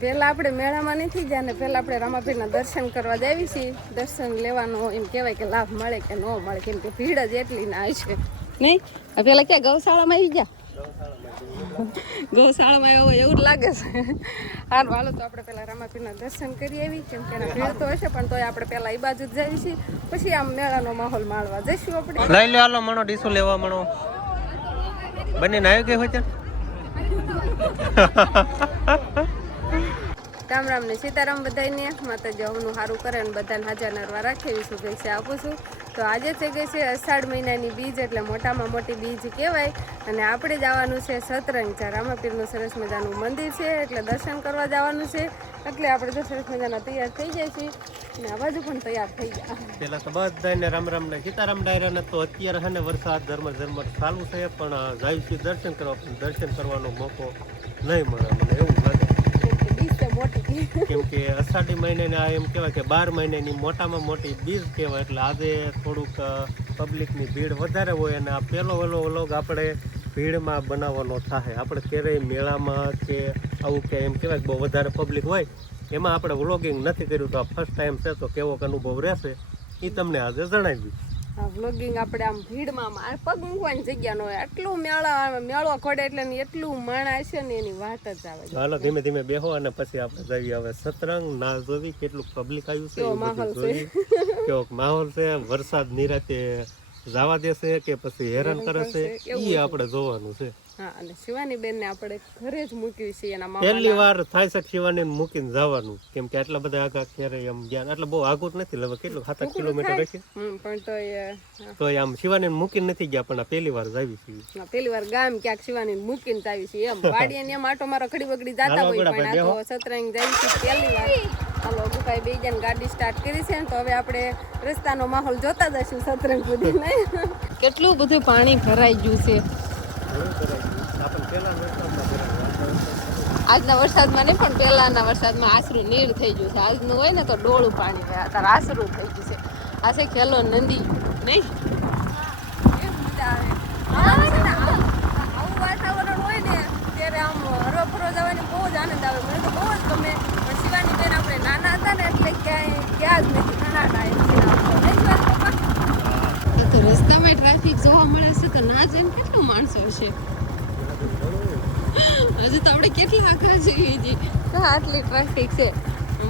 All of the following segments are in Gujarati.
પહેલા આપણે મેળામાં નથી ગયા ને પહેલાં આપણે રામાપીરના દર્શન કરવા જઈએ છીએ. દર્શન લેવાનો એમ કહેવાય કે લાભ મળે કે ન મળે, કેમ કે ભીડ જ એટલી ના છે. નહીં? પહેલાં ક્યાં ગૌશાળામાં આવી ગયા? ગૌશાળામાં આવ્યો એવું જ લાગે છે. હારું હાલો તો આપણે પહેલાં રામાપીરના દર્શન કરી આવી, કેમ કે એના ભીડ તો હશે, પણ તોય આપણે પહેલાં એ બાજુ જ જઈએ છીએ. પછી આમ મેળાનો માહોલ માણવા જઈશું આપણે. લઈ લે મણો, ડીસો લેવા મણો. બંને નાયો કે હોય ત્યાં? રામ રામ ને સીતારામ બધાને માતાજી હવનું સારું કરે અને બધાને હાજર નરવા રાખે એવી શુભેચ્છા આપું છું. તો આજે થઈ ગઈ છે અષાઢ મહિનાની બીજ, એટલે મોટામાં મોટી બીજ કહેવાય. અને આપણે જવાનું છે સતરંગ છે રામાપીરનું સરસ મજાનું મંદિર છે, એટલે દર્શન કરવા જવાનું છે. એટલે આપણે તો સરસ મજાના તૈયાર થઈ જાય છીએ. અને આ બાજુ પણ તૈયાર થઈ ગયા. પેલા તો બધાને રામ રામ ને સીતારામ ડાયરા ને તો અત્યારે છે ને વરસાદ ધર્મ ધર્મ ચાલુ છે. પણ જાય છે દર્શન કરવા દર્શન કરવાનો મોકો નહીં મળે. મને એવું લાગે બીજ છે મોટી કેમ કે અષાઢી મહિને આ એમ કહેવાય કે બાર મહિનાની મોટામાં મોટી બીજ કહેવાય. એટલે આજે થોડુંક પબ્લિકની ભીડ વધારે હોય અને આ પહેલો વહેલો વ્લોગ આપણે ભીડમાં બનાવવાનો થાય આપણે ક્યારેય મેળામાં કે આવું કે એમ કહેવાય બહુ વધારે પબ્લિક હોય, એમાં આપણે વ્લોગિંગ નથી કર્યું. તો આ ફર્સ્ટ ટાઈમ છે, તો કેવો અનુભવ રહેશે એ તમને આજે જણાવી આ વ્લોગિંગ આપણે આમ ભીડમાં આ પગ મૂકવાની જગ્યા ન હોય. આટલું મેળા મેળો ખોડે એટલે ને એટલું માણસ છે ને એની વાત જ આવે ચાલો ધીમે ધીમે બેહો અને પછી આપણે જઈએ હવે સતરંગ. ના જોવી કેટલું પબ્લિક આવ્યું છે માહોલ છે. કેવો માહોલ છે. વરસાદ નિરાતે જવા દેશે કે પછી હેરાન કરે છે? એ આપણે જોવાનું છે. હા અને શિવાની બેન ને આપણે ઘરે જ મૂક્યું છે એના મામા પહેલી વાર થાય છે શિવાની મૂકીને જવાનું. કેમ કે આટલા બધા આગા ક્યારે એમ ગયા? એટલે બહુ આગું નથી લગભગ કેટલું? સાત આઠ કિલોમીટર રાખી પણ તો એ તો આમ શિવાની મૂકીને નથી ગયા પણ આ પહેલી વાર જાવી છીએ હા, વાર ગામ ક્યાંક શિવાની મૂકીને છે. એમ વાડીએ ને એમ આટો મારો ખડી બગડી જાતા હોય પણ આ તો સતરંગ જાય છે પહેલી વાર. હાલો ગુફાઈ બે જણ ગાડી સ્ટાર્ટ કરી છે તો હવે આપણે રસ્તાનો માહોલ જોતા જશું સતરંગ સુધી કેટલું બધું પાણી ભરાઈ ગયું છે. આજના વરસાદમાં નહીં, પણ પહેલાના વરસાદમાં આશરું નીર થઈ ગયું છે. આજનું હોય ને તો ડોળું પાણી અત્યારે આશરું થઈ ગયું છે. આ છે ખેલો નંદી. નહીં? છે રસ્તામાં ટ્રાફિક જોવા મળે છે, તો ના જઈને કેટલું માણસો હશે? હજી તો આપણે કેટલા આગળ છીએ હજી? તો આટલી ટ્રાફિક છે.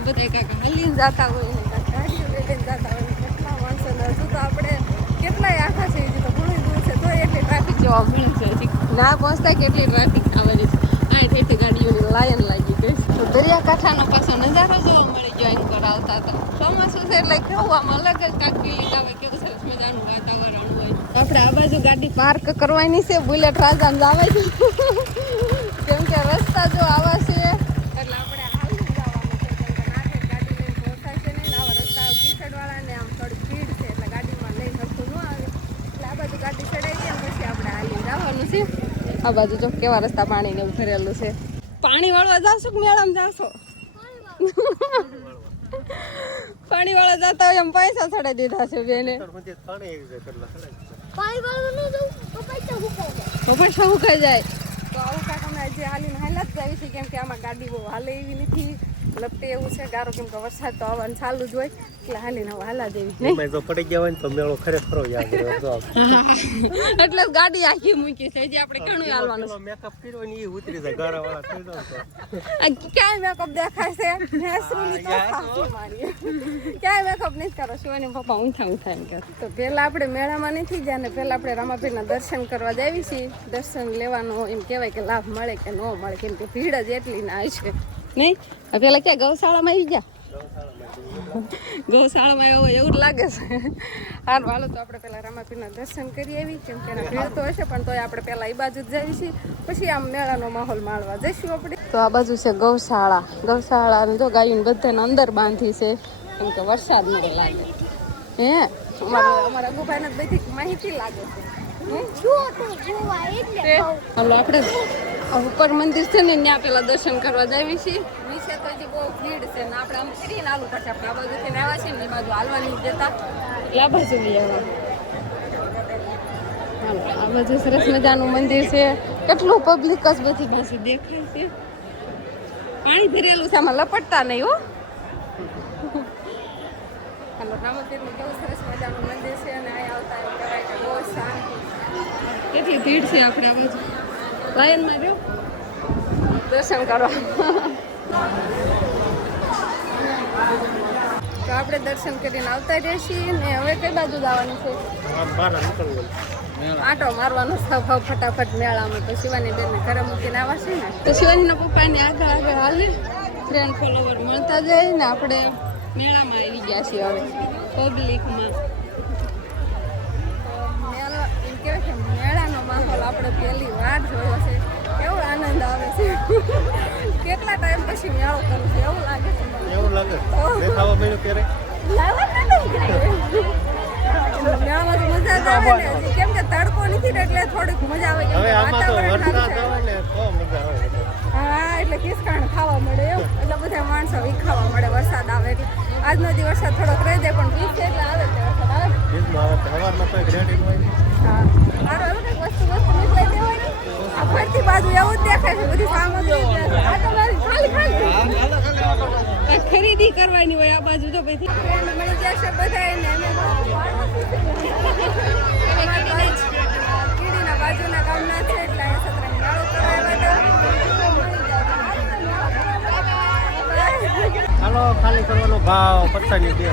બધા કાંઈક હાલીને જતા હોય ને ગાડીઓ લઈને જતા હોય કેટલા માણસો ને હજુ તો આપણે કેટલાય આખા છે હજી તો ઘણું દૂર છે તો એટલી ટ્રાફિક જોવા મળે છે હજી. ના પહોંચતા કેટલી ટ્રાફિક આવવાની છે? આ ઠેઠ ગાડીઓની લાયન લાગી ગઈ છે. તો દરિયાકાંઠાનો પાછો નજારો જોવા મળી ગયો એમ પર આવતા હતા. ચોમાસું છે એટલે કેવું આમ અલગ જ કાંક ફિલિંગ આવે કેવું સરસ મજાનું વાતાવરણ હોય. આપણે આ બાજુ ગાડી પાર્ક કરવાની છે. બુલેટ રાજા આવે છે કેમ કે રસ્તા જો આવા છે. એટલે આપણે હાલતું જવાનું છે. નહીં આવા રસ્તા કીચડવાળા ને આમ થોડી ભીડ છે, એટલે ગાડીમાં લઈ શકતું ન આવે. એટલે આ બાજુ ગાડી ચડાઈ ગયા પછી આપણે હાલી જવાનું છે. આ બાજુ જો કેવા રસ્તા પાણી ને એવું ભરેલું છે. પાણી વાળવા જાશો કે મેળામાં જાશો? પાણી વાળા જતા હોય એમ પૈસા ચડાઈ દીધા છે બેને. તો પૈસા ઉકાઈ જાય? તો આવું કાંઈક અમે આજે હાલીને હાલા જ જાય છે કેમ કે આમાં ગાડી બહુ હાલે એવી નથી. લપટે એવું છે. ગારો કેમ કે વરસાદ તો આવવાનું ચાલુ જ હોય. એટલે હાલીને હાલા દેવી. નહીં? જો પડી ગયા હોય ને તો મેળો ખરેખર યાદ રહ્યો એટલે ગાડી આખી મૂકી છે. જે આપણે ઘણું હાલવાનું મેકઅપ કર્યો ને એ ઉતરી જાય. ગારા વાળા થઈ જાય તો. આ ક્યાંય મેકઅપ દેખાય છે નેસરુની તો મારી ક્યાંય મેકઅપ નહીં કરો. શિવાની પપ્પા ઊંઠા ઊંઠા એમ કે તો પેલા આપણે મેળામાં નથી ગયા ને પહેલા આપણે રામાપીરના દર્શન કરવા જાવી છીએ. દર્શન લેવાનો એમ કહેવાય કે લાભ મળે કે ન મળે કેમ કે ભીડ જ એટલી ના છે. નહીં? પેલા ક્યાં ગૌશાળામાં આવી ગયા? ગૌશાળામાં આવ્યો એવું જ લાગે છે. હારું હાલો તો આપણે પહેલાં રામાપીરના દર્શન કરી આવી. કેમ કે એના ભીડ તો હશે પણ તોય આપણે પહેલાં એ બાજુ જ જઈએ છીએ. પછી આમ મેળાનો માહોલ માણવા જઈશું આપણે. તો આ બાજુ છે ગૌશાળા. ગૌશાળાને જો ગાયું બધાને અંદર બાંધી છે. કેમ કે વરસાદ ન લાગે. હે? અમારા અમારા ગુભાઈને બધી માહિતી લાગે છે. આપણે ઉપર મંદિર છે ને, ત્યાં પેલા દર્શન કરવા જઈએ છીએ. નીચે તો હજી બહુ ભીડ છે ને, આપણે આમ ફરીને આવું પડશે આપણે આ બાજુ ને આવ્યા છે ને, એ બાજુ હાલવા નહીં દેતા એટલે આ બાજુ લઈ આવવા આ બાજુ સરસ મજાનું મંદિર છે. કેટલું પબ્લિક જ બધી બાજુ દેખાય છે. પાણી ભરેલું છે, આમાં લપટતા નહીં હો. હાલો રામતીરનું કેવું સરસ મજાનું મંદિર છે અને અહીં આવતા એવું કહેવાય કે બહુ શાંતિ. કેટલી ભીડ છે આપણે આ બાજુ. લાયનમાં રહ્યો દર્શન કરવા તો આપણે દર્શન કરીને આવતા રહીશું ને હવે કઈ બાજુ જવાનું છે? આટો મારવાનો સ્વભાવ ફટાફટ મેળામાં. તો શિવાની બેન ઘરે મૂકીને આવશે ને? તો શિવાનીના પપ્પાને આગળ આગળ હાલે. ફ્રેન્ડ ફોલોવર મળતા જાય ને આપણે મેળામાં આવી ગયા છીએ હવે. પબ્લિકમાં મેળો એમ કહેવાય કે મેળાનો માહોલ આપણે પહેલી વાર જોયો છે. કેવો આનંદ આવે છે. કેટલા ટાઈમ પછી મેળો કરું છે એવું લાગે છે એવું લાગે? દેખાવા મળ્યું ક્યારે મેળામાં તો મજા જ આવે ને કેમ કે તડકો નથી એટલે થોડીક મજા આવે. હવે આમાં તો વરસાદ આવે ને તો મજા આવે હા એટલે કિસકાણ ખાવા મળે એવું. એટલે બધા માણસો વિખાવા મળે વરસાદ આવે એટલે. આજનો દિવસ વરસાદ થોડોક રહી જાય પણ એટલે આવે છે વરસાદ આવે બીજમાં આવે સવારમાં તો એક હોય. હા. મારો એવું કંઈક વસ્તુ વસ્તુ નીકળાઈ દેવાય ને આ ફરતી બાજુ એવું જ દેખાય છે બધી સામગ્રી આ તો મારી ખાલી ખાલી. ખરીદી કરવાની હોય આ બાજુ તો પછી. મળી જશે બધા એને કીડીના બાજુના છે એટલે સતરંગ હાલો ખાલી કરવાનો ભાવ પચાસની બે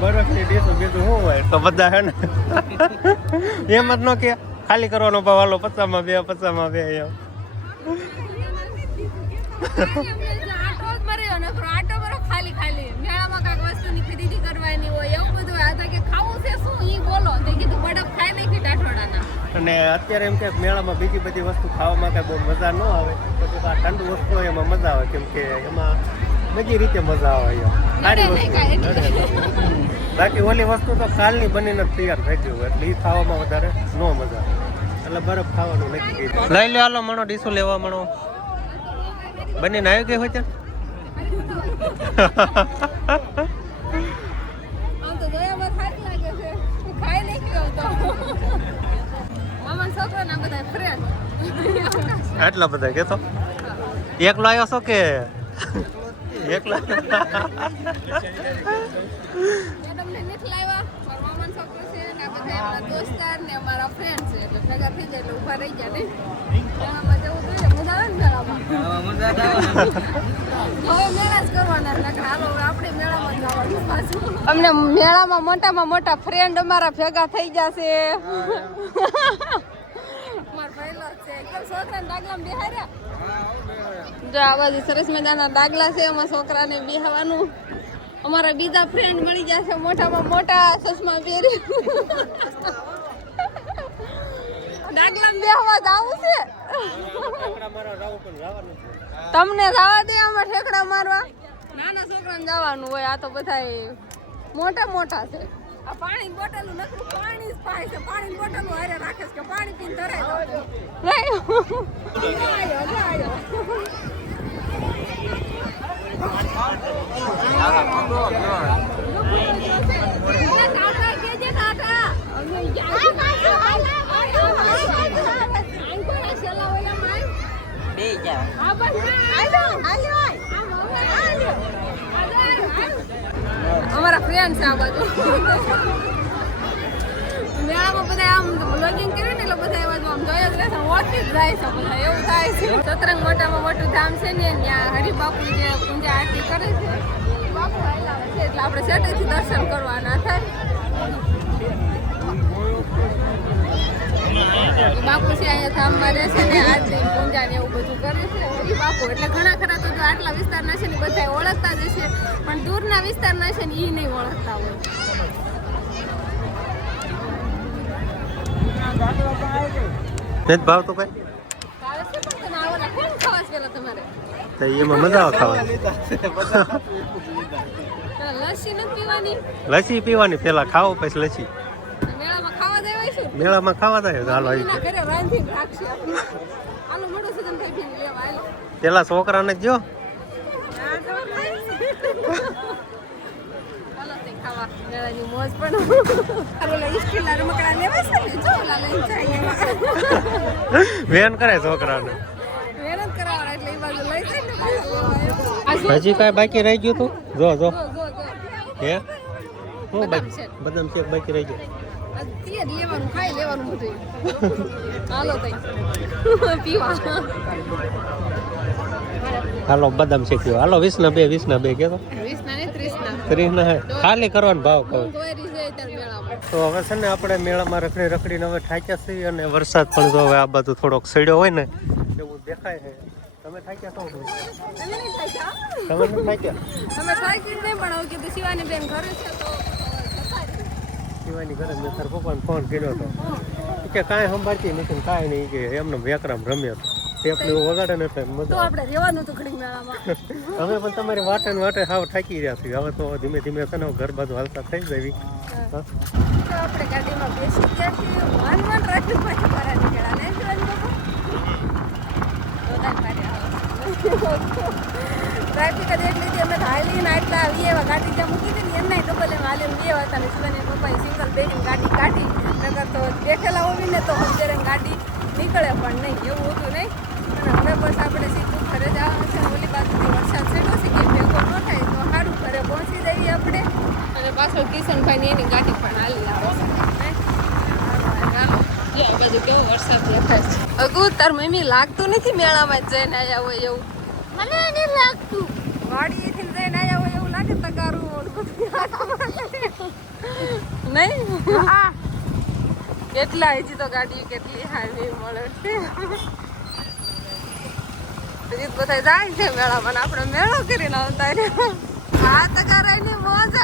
બરફની ડીશ બીજું શું હોય? તો બધા હે ને. એમ જ ન કે. ખાલી કરવાનો ભાવ હાલો, પચાસમાં બે પચાસમાં બે, એમ. અને અત્યારે એમ કે મેળામાં બીજી બધી વસ્તુ ખાવામાં કઈ બહુ મજા ન આવે. પછી આ ઠંડુ વસ્તુ એમાં મજા આવે, કેમ કે એમાં બધી રીતે મજા આવે સારી વસ્તુ. બાકી ઓલી વસ્તુ તો કાલની બનીને જ તૈયાર થઈ ગયું એટલે એ ખાવામાં વધારે ન મજા આવે. એટલે બરફ ખાવાનું નક્કી કર્યું લઈ લે હાલો મણો ડીશું લેવા મણો. બનીને આવી ગઈ હોય છે. આટલા બધા કેતો એકલો આવ્યો છો કે? એકલા. મેડમને નથી લાવ્યા મારા મામાનો છોકરો છે ને આ બધા એમના દોસ્તાર ને અમારા ફ્રેન્ડ છે એટલે ભેગા થઈ જાય એટલે ઊભા રહી ગયા નહીં. મેળામાં જવું જોઈએ મજા આવે ને મેળામાં હવે મેળા કરવાના એટલે હાલો હવે આપણે મેળામાં અમને મેળામાં મોટામાં મોટા ફ્રેન્ડ અમારા ભેગા થઈ જશે. મારો છે એકદમ છોકરાને ડાગલામાં બેહાર્યા? જો આ બાજુ સરસ મજાના દાગલા છે, એમાં છોકરાને બિહાવાનું. અમારા બીજા ફ્રેન્ડ મળી જશે મોટામાં મોટા ચશ્મા પહેરી. ડાગલામાં બેહવા જાવું છે. તમને જવા દે આમાં ઠેકડા મારવા. નાના છોકરાને જવાનું હોય, આ તો બધા મોટા મોટા છે. આ પાણી બોટલ નકરું પાણી જ પાય છે. પાણી બોટલ હારે રાખે છે કે પાણી પીને ધરાય આયો ટાટા કેજે ટાટા ફ્રેન્ડ છે આ બાજુ. મેળામાં બધા આમ લોગિંગ કર્યું ને એટલે બધા એ બાજુ આમ જોયા જ રહેશે ઓળખી જ જાય છે બધા, એવું થાય છે. સતરંગ મોટામાં મોટું ધામ છે ને, ત્યાં હરિબાપુ જે પૂજા આરતી કરે છે, બાપુ હાલ્યા છે, એટલે આપણે સેટેથી દર્શન કરવાના થાય. બાપુ છે અહીંયા ધામમાં રહે છે ને, આરતી, પૂજા ને એવું બધું કરે છે. બાપુ એટલે ઘણા આટલા વિસ્તારના છે ને બધા ઓળખતા જ છે પણ દૂરના વિસ્તારના છે ને એ નહીં ઓળખતા હોય. કઈ? ભાવે તો એમાં મજા આવે ખાવાની. લસ્સી પીવાની? પેલા ખાવો પછી લસ્સી મેળામાં ખાવા દેવાય છે મેળામાં ખાવા થાય હાલો પેલા છોકરાને જ. વેન કરે છોકરાને. હજી કાંઈ બાકી રહી ગયું તું? જો, જો. હે? હું બાકી બદામ શેક બાકી રહી ગયો લેવાનું ખાઈ લેવાનું બધું હાલો તઈ. પીવા. હાલો બદામ શેક પીવો. હાલો વીસ ના બે વીસ ના બે કેતો. વીસ ના ને ત્રીસ ના ના હે ખાલી કરવાનો ભાવ કહું. તો હવે છે ને આપણે મેળામાં રખડી રખડીને હવે થાક્યા છીએ અને વરસાદ પણ જો હવે આ બાજુ થોડોક સડ્યો હોય ને એવું દેખાય છે. તમે થાક્યા છો? તમે થાક્યા? તમે થાક્યા? અમે થાકી નહીં પણ હવે કીધું શિવાની બેન ઘરે છે તો જતા રહીએ. શિવાની ઘરે મેં તાર પપ્પાને ફોન કર્યો હતો. કે કાંઈ સંભાળતી નથી કાંઈ નહીં. કે એમને વ્યાકરામ રમ્યો હતો. ને વગાડે ને એટલે મજા આપણે રહેવાનું મેળામાં પણ તમારી વાટે ને વાટે હાવ થાકી રહ્યા છીએ. હવે તો ધીમે ધીમે છે ને ઘર બાજુ હાલતા થઈ જવી હા. આપણે ગાડીમાં બેસી ગયા છીએ. વાન વાન રાખી પાછી બહાર નીકળ્યા ને. શિવાની બાપા બધાય મારે ટ્રાફિક જ એટલી હતી. અમે હાલીને આટલા આવીએ એવા ગાડી ત્યાં મૂકી દીધી. એમના ડબલ એમ હાલીને બે હતા. ને શિવાની પપ્પાએ સિંગલ બેની ગાડી કાઢી. નગર તો દેખેલા હોવી ને તો અત્યારે ગાડી નીકળે પણ નહીં. એવું હતું નહીં. અને હવે બસ આપણે સીધું ઘરે જવાનું છે. ઓલી બાજુથી વરસાદ છેડો છે. કે ભેગો ન થાય તો સારું ઘરે પહોંચી જઈએ આપણે. અને પાછળ કિશનભાઈની એની ગાડી પણ હાલી આવે છે બાજુ વરસાદ દેખાય છે. અગુ, તાર મમ્મી લાગતું નથી મેળામાં જઈને આવ્યા હોય એવું? મને લાગતું. જઈને આવ્યા હોય એવું લાગે તગારું ઓલું બધું નહીં? કેટલા હજી તો ગાડી કેટલી હાવી મળે રીત બધા જાય છે મેળામાં આપણે મેળો કરીને આવતા રહ્યા. આ તગારાની મોજ.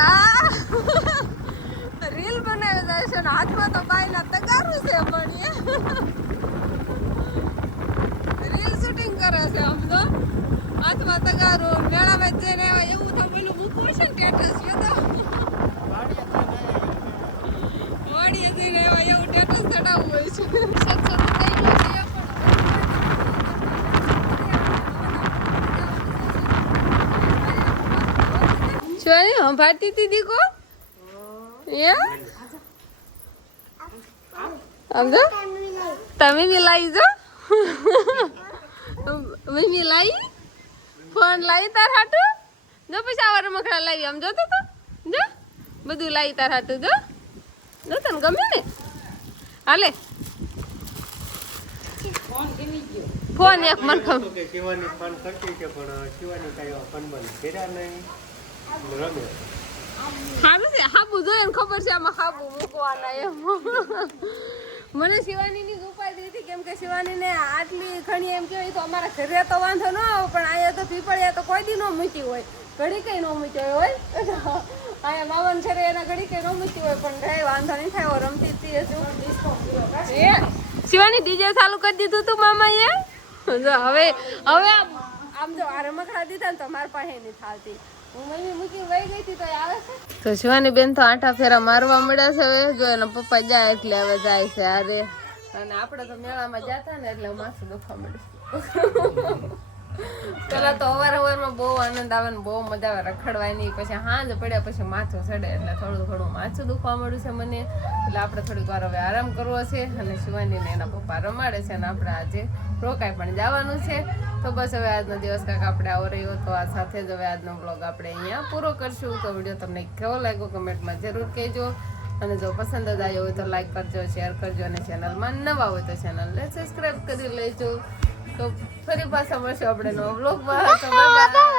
રીલ બનાવી જાય છે ને હાથમાં તો બાયના તગારું છે પણ રીલ શૂટિંગ કરે છે આમ તો. હાથમાં તગારું મેળામાં જઈને એવું તો પેલું મૂકવું છે ને ટેટસ તો. વાડીએ જઈને આવ્યા એવું ટેટસ ચડાવવું હોય છે. શિવાની સંભાળતી હતી દીકો સમજો તમે બી લાવી જો મમ્મી લાવી ફોન લાવી તાર હાટું? જો પછી આવા રમકડા લાવી આમ જોતો તો? જો? બધું લાવી તાર હાટું જો? જો તને ગમે ને? હાલે. ફોન એક મન ખમ કે શિવાની ફોન કરતી છે પણ શિવાની કાંઈ ફોન બંધ કર્યા નહીં. રમે. સારું છે હાબુ જોઈએ ને ખબર છે આમાં હાબુ મૂકવાના એમ. મને શિવાનીની જ ઉપાધિ હતી, કેમ કે શિવાનીને આટલી ઘણી એમ કહેવાય, તો અમારા ઘરે તો વાંધો ન આવે, પણ અહીંયા તો પીપળિયા તો કોઈ દી ન મૂકી હોય. ઘડી કઈ ન મૂક્યો હોય અહીંયા માવન છે એના ઘડી કઈ ન મૂકી હોય, પણ કઈ વાંધો નહીં થાય રમતી હતી શિવાની ડીજે ચાલુ કરી દીધું તું મામા જો, હવે હવે આમ જો, આ રમકડા દીધા ને તો મારા પાસે નહીં થાતી તો શિવાની બેન તો આટા ફેરા મારવા મળ્યા છે હવે. જો એના પપ્પા જાય એટલે હવે જાય છે અરે અને આપણે તો મેળામાં જતા ને એટલે માથું દુખવા મળ્યું. પેલા તો અવાર અવારમાં બહુ આનંદ આવે ને બહુ મજા આવે રખડવાની પછી હાંજ પડ્યા પછી માથું ચડે એટલે થોડું થોડું માથું દુખવા મળ્યું છે મને. એટલે આપણે થોડીક વાર હવે આરામ કરવો છે અને શિવાનીને એના પપ્પા રમાડે છે અને આપણે આજે રોકાઈ પણ જવાનું છે. તો બસ હવે આજનો દિવસ કાંક આપણે આવો રહ્યો તો આ સાથે જ હવે આજનો બ્લોગ આપણે અહીંયા પૂરો કરશું. તો વીડિયો તમને કેવો લાગ્યો કમેન્ટમાં જરૂર કહેજો. અને જો પસંદ જ આવ્યો હોય તો લાઈક કરજો શેર કરજો અને ચેનલમાં નવા હોય તો ચેનલને સબસ્ક્રાઈબ કરી લેજો. તો ફરી પાછા મળશું આપણે નો બ્લોગમાં